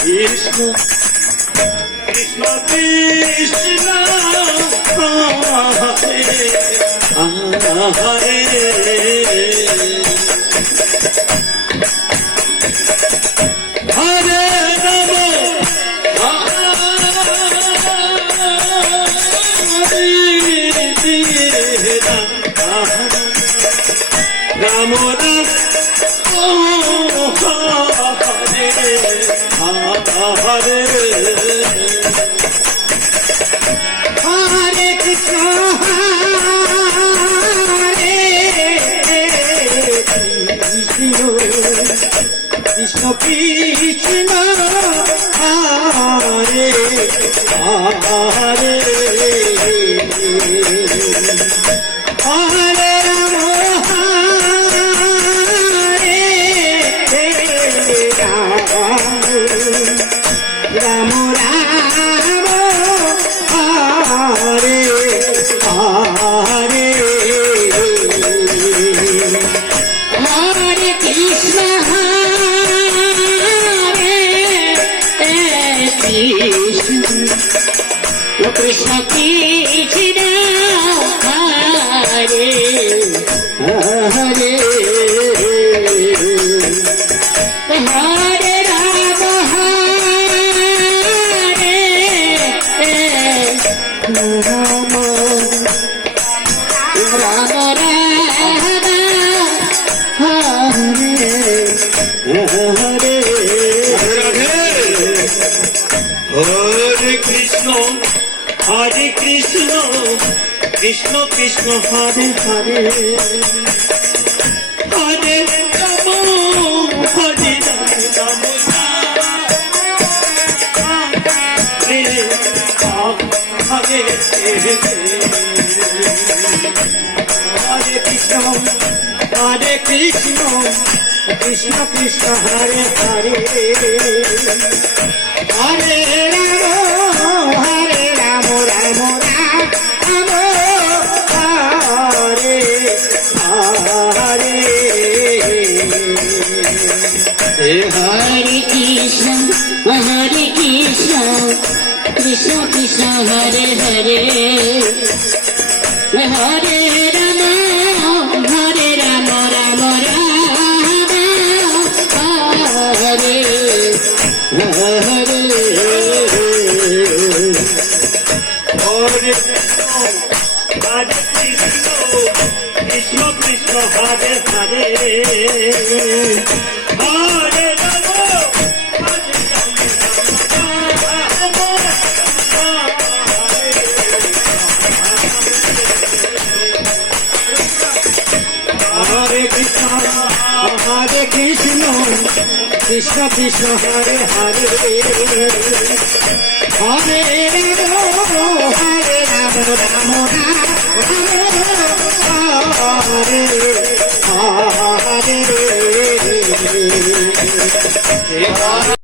Krishna Krishna Krishna Hare Hare Ram Ram Ram Hare Hare Krishna Hare Krishna Krishna Krishna Hare Hare Hare Ram Hare Ram Ram Hare Hare Hare Krishna Hare Krishna Krishna Krishna Hare Hare Hare Ram Hare Ram Ram Ram Hare Hare Hare Krishna Krishna Krishna Hare Hare Hare Ram Hare Ram Ram Hare Hare Krishna Krishna Krishna Hare Hare Hare Ram Ram Ram Hare Hare Hare Krishna Krishna Krishna Hare Hare Hare Ram Ram Ram Hare Hare Hare Krishna Krishna Hare Hare Hare Ram Hare Krishna Krishna Krishna Hare Hare Hare Ram Ram Hare Hare